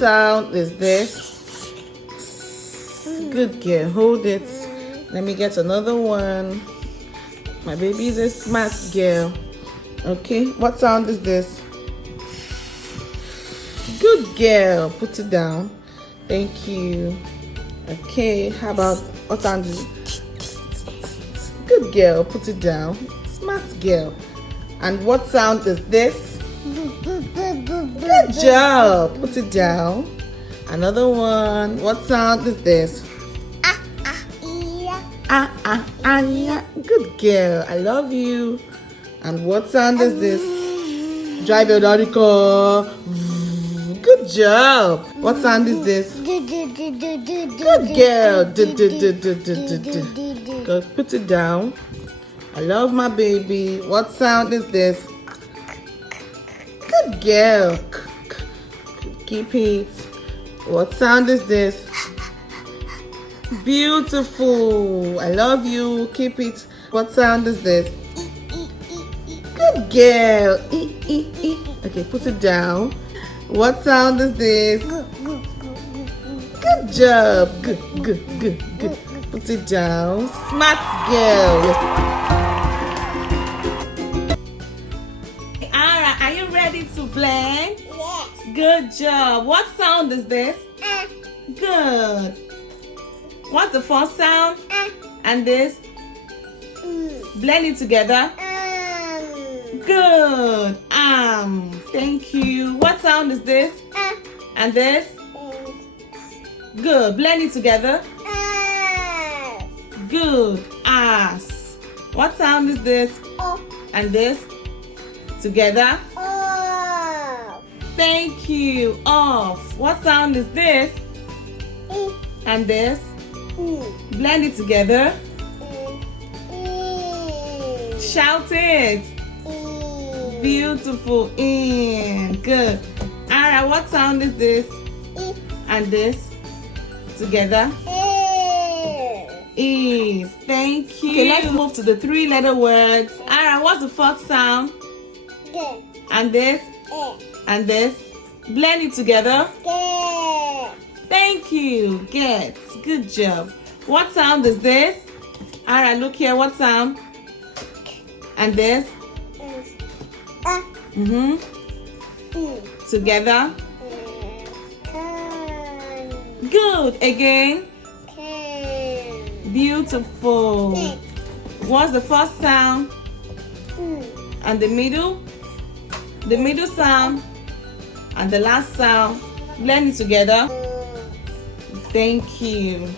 sound is this? Good girl. Hold it. Let me get another one. My baby is a smart girl. Okay, what sound is this? Good girl. Put it down. Thank you. Okay, how about what sound is it? Good girl. Put it down. Smart girl. And what sound is this? Good job. Put it down. Another one. What sound is this? Yeah. Good girl. I love you. And what sound is this? Drive your daddy car. Good job. What sound is this? Good girl. Good. Put it down. I love my baby. What sound is this? Good girl. Keep it. What sound is this? Beautiful. I love you. Keep it. What sound is this? Good girl. Okay, put it down. What sound is this? Good job. Good. Put it down. Smart girl. Ara, are you ready to blend? Yes. Good job. What sound is this? Good. What's the first sound? And this? Blend it together. Good. Thank you. What sound is this? And this? Good. Blend it together. Good. Ass. What sound is this? And this? Together. Thank you. Off. What sound is this? And this? Blend it together. Shout it. Beautiful. In. Good. Alright, what sound is this? And this? Together. Is. Thank you. Okay, let's move to the 3-letter words. Alright, what's the first sound? And this? And this? Blend it together. Thank you. Get. Good job. What sound is this? Alright, look here. What sound? And this? Together. Good. Again. Beautiful. What's the first sound? And the middle? The middle sound and the last sound. Blend it together. Thank you.